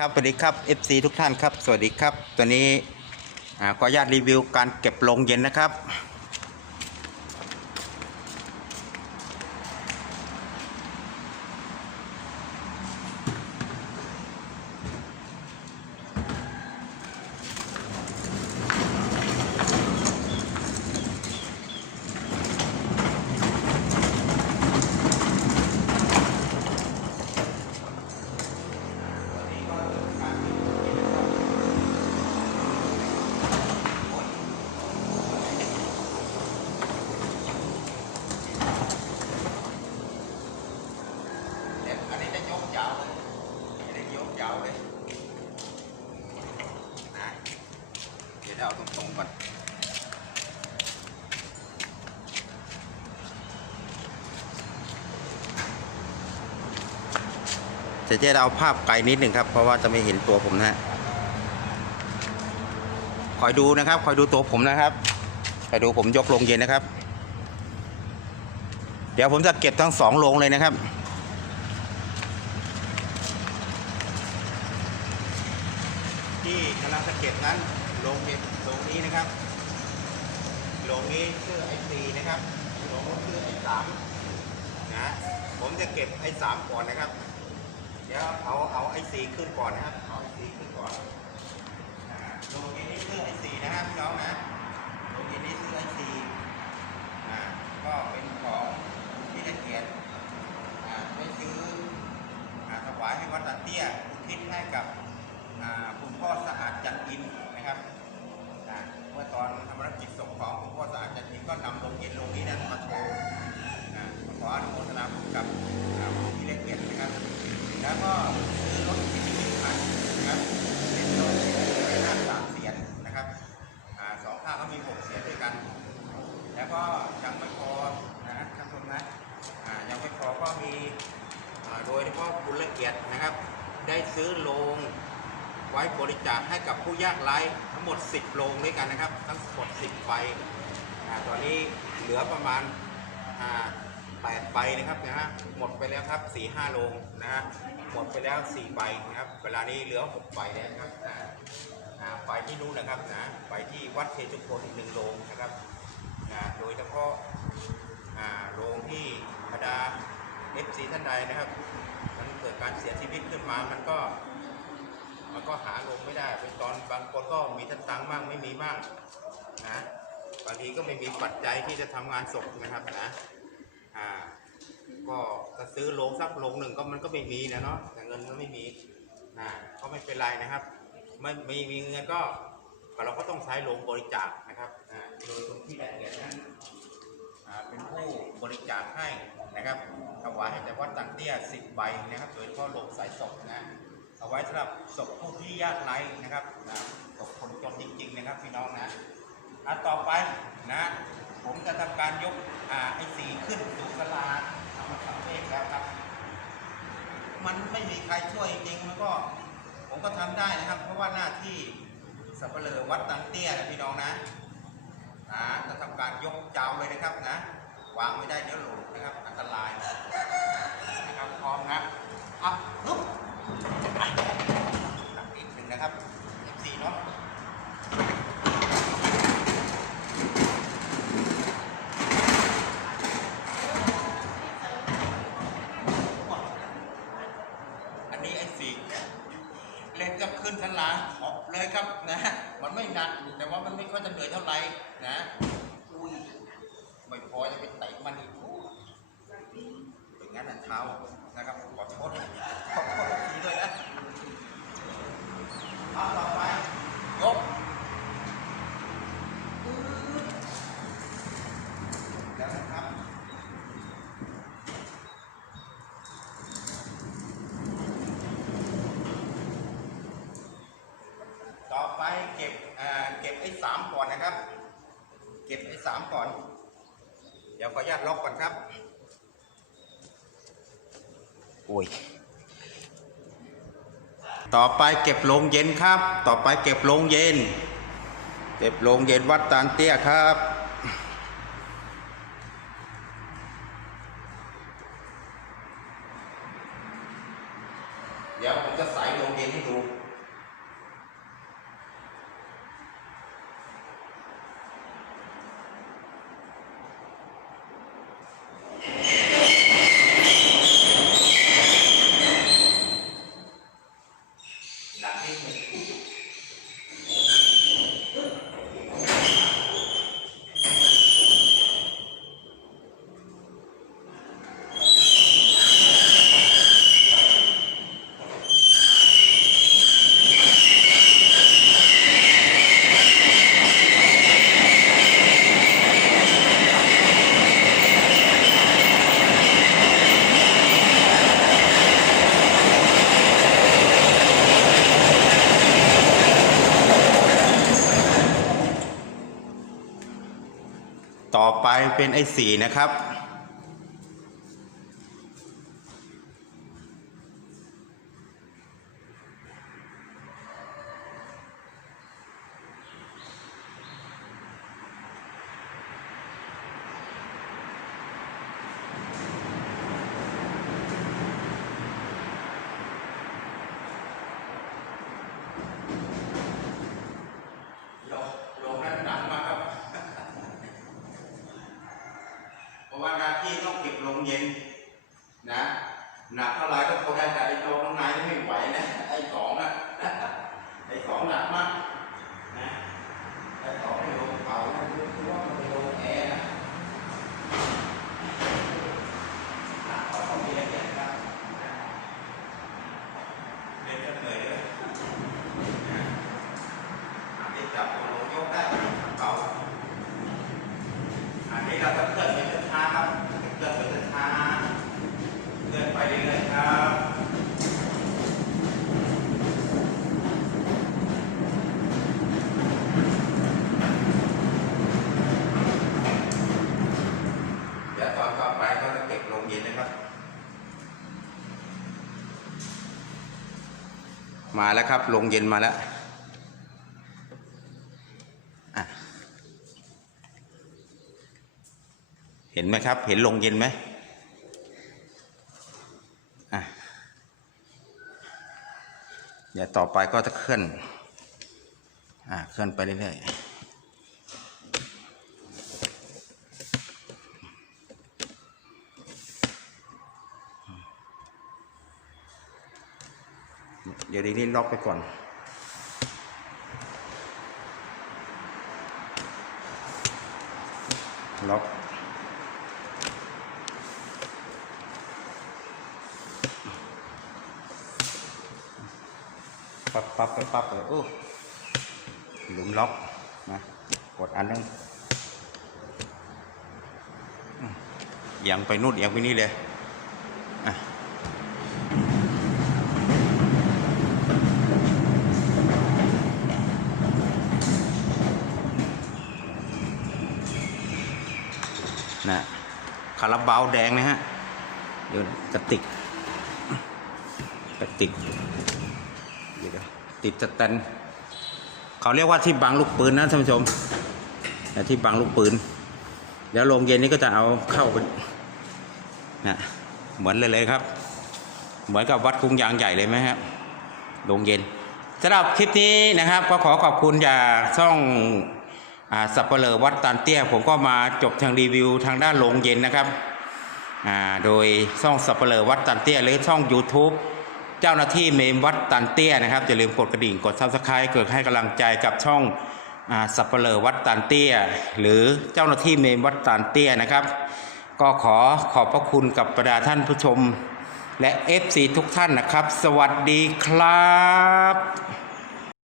ครับสวัสดีครับ FC ทุกท่านครับ สวัสดีครับ ตัวนี้ขออนุญาตรีวิวการเก็บลงเย็นนะครับ เดี๋ยวอันนี้จะยกยาวเลยอันนี้ยกยาวเลยนะเดี๋ยวเอาตรงๆก่อน จะจะเอาภาพไกลนิดหนึ่งครับ เพราะว่าจะไม่เห็นตัวผมนะฮะคอยดูนะครับ คอยดูตัวผมนะครับคอยดูผมยกลงเย็นนะครับ เดี๋ยวผมจะเก็บทั้งสองโรงเลยนะครับที่กำลังจะเก็บนั้นโรงเก็บโรงนี้นะครับโรงนี้ชื่อไอซีนะครับโรงนู้ชื่อไอสามนะผมจะเก็บไอสามก่อนนะครับ ดี๋ยวเอาเอาไอซีขึ้นก่อนนะครับเอาไอซีขึ้นก่อนอ่าโรงเย็นนี้ชื่อไอซีนะครับพี่น้องนะโรงเย็นนี้ชื่อไอซีอ่าก็เป็นของที่ละเกียรติอ่าได้ซื้ออาถวายให้วัดตะเตี้ยอุทิศให้กับอ่าคุณพ่อสะอาดจันอินนะครับอ่าเมื่อตอนทำภารกิจศพของคุณพ่อสะอาดจันอินก็นำลงเย็นลงนี้นั้นมาโชว์อ่าขออนุโมทนาบุญกับ แล้วก็ซื้อรถที่มีคันนะครับเป็นรถที่หน้าสามเสียนนะครับอ่าสองข้างก็มีหกเสียนด้วยกัน แล้วก็ยังไม่พอนะท่านผู้ชมนะอ่ายังไม่พอก็มีอ่าโดยเฉพาะคุณละเอียดนะครับ ได้ซื้อโรงไว้บริจาคให้กับผู้ยากไร้ทั้งหมด 10 โรงด้วยกันนะครับ ทั้งหมด 10ใบอ่าตอนนี้เหลือประมาณอ่า 8ใบนะครับนะฮะหมดไปแล้วครับ4 5โรงนะฮะหมดไปแล้ว4ใบนะครับ เวลานี้เหลือ6ใบแล้วนะครับอ่าอ่าไปที่นู้นนะครับนะไปที่วัดเทจุพลอีกหนึ่งโรงนะครับอ่าโดยเฉพาะอ่าโรงที่พดาเอฟซีท่านใดนะครับ มันเกิดการเสียชีวิตขึ้นมามันก็มันก็หาลงไม่ได้เป็นตอนบางคนก็มีทั้งตังค์บ้างไม่มีบ้างนะบางทีก็ไม่มีปัจจัยที่จะทำงานศพนะครับนะ ซื้อโรงสักโรงหนึ่งก็มันก็ไม่มีนะเนาะแต่เงินมันไม่มีนะก็ไม่เป็นไรนะครับ ไม่ไม่มีเงินก็เราก็ต้องใช้โรงบริจาคนะครับอ่าโดยคนที่ได้เงินนั้นอ่าเป็นผู้บริจาคให้นะครับถวายให้แต่วัดตังเตี้ยสิบใบนะครับโดยเฉพาะโลงสายศพนะเอาไว้สำหรับศพผู้ที่ยากไร้นะครับนะศพคนจนจริง ๆ นะครับพี่น้องนะอะต่อไปนะ ผมจะทำการยกอ่าไอ้สีขึ้นสู่สลา ธรรมสังแล้วครับ มันไม่มีใครช่วยจริงๆมันก็ ผมก็ทำได้นะครับ เพราะว่าหน้าที่สับเปลือวัดตังเตี้ยนะพี่น้องนะนะจะทำการยกเจ้าเลยนะครับนะ วางไม่ได้เดี๋ยวหลุดนะครับ อันตรายนะครับพร้อมนะอะลุกอะหนักนิดหนึ่งนะครับ F4 เนาะอันนี้ไอ้สี่เล่นกับขึ้นสันหลังออกเลยครับนะ มันไม่หนัก แต่ว่ามันไม่ค่อยจะเหนื่อยเท่าไหร่นะอุ้ยไม่พอจะไปเตะมันอีกอู้เป็นงั้นนะเท้านะครับขอโทษขอโทษทีด้วยนะเอาต่อไปยกอื้อแล้วนะครับ ต่อไปเก็บอ่าเก็บไอ้สามก่อนนะครับ เก็บไอ้สามก่อน เดี๋ยวขออนุญาต ล็อกก่อนครับ โอ้ย ต่อไปเก็บโรงเย็นครับ ต่อไปเก็บโรงเย็น เก็บโรงเย็นวัดตาลเตี้ยครับเดี๋ยวผมจะใส่ ต่อไปเป็นไอ้สีนะครับ ลงลงนั้นหนักมากครับ เพ ราะว่าหน้าที่ต้องเก็บลงเย็นนะหนักเท่าไรก็ทนได้แต่ไอ้โจข้างในไม่ไหวนะไอ้สองอะไอ้สองหนักมากนะไอ้สองไม่ลงเผานะคือว่ามันไปลงแอร์นะหนักกว่าต้องมีอะไรอย่างครับนะเล่นก็เหนื่อยเลยนะอันนี้จับตัวลงยกได้เบา อันนี้เราจะเคลื่อนไปช้าๆครับเคลื่อนไปช้าๆเคลื่อนไปเรื่อยๆครับเดี๋ยวตอนต่อไปก็จะเก็บลงเย็นนะครับ มาแล้วครับ ลงเย็นมาแล้วเห็นไหมครับ เห็นลงเย็นไหมเดี๋ยวต่อไปก็จะเคลื่อน อะเคลื่อนไปเรื่อยๆ เดี๋ยวนี้ล็อกไปก่อน ล็อกปั๊บปั๊บปั๊บปั๊บเลยโอ้หลุมล็อกนะกดอันนึงเอียังไปนู่นเอียังไปนี่เลย คาราบาแดงนะฮะเดี๋ยวกระติกกระติกเดี๋ยวติดสแตนเขาเรียกว่าที่บังลูกปืนนะท่านผู้ชมที่บังลูกปืน เดี๋ยวโรงเย็นนี้ก็จะเอาเข้าไปนะเหมือนเลยเลยครับ เหมือนกับวัดกรุงยางใหญ่เลยไหมครับโรงเย็นสำหรับคลิปนี้นะครับ ก็ขอขอบคุณจากช่องอ่าสับเปลอวัดตานเตี้ย ผมก็มาจบทางรีวิวทางด้านโรงเย็นนะครับ โดยช่องสับเปลอวัดตานเตี้ยหรือช่อง YouTube เจ้าหน้าที่เมมวัดตันเตี้ยนะครับอย่าลืมกดกระดิ่งกดซับสไครต์เกิดให้กำลังใจกับช่องสับเปลอวัดตันเตี้ย หรือเจ้าหน้าที่เมมวัดตันเตี้ยนะครับ ก็ขอขอบพระคุณกับบรรดาท่านผู้ชม และ FC ทุกท่านนะครับ สวัสดีครับ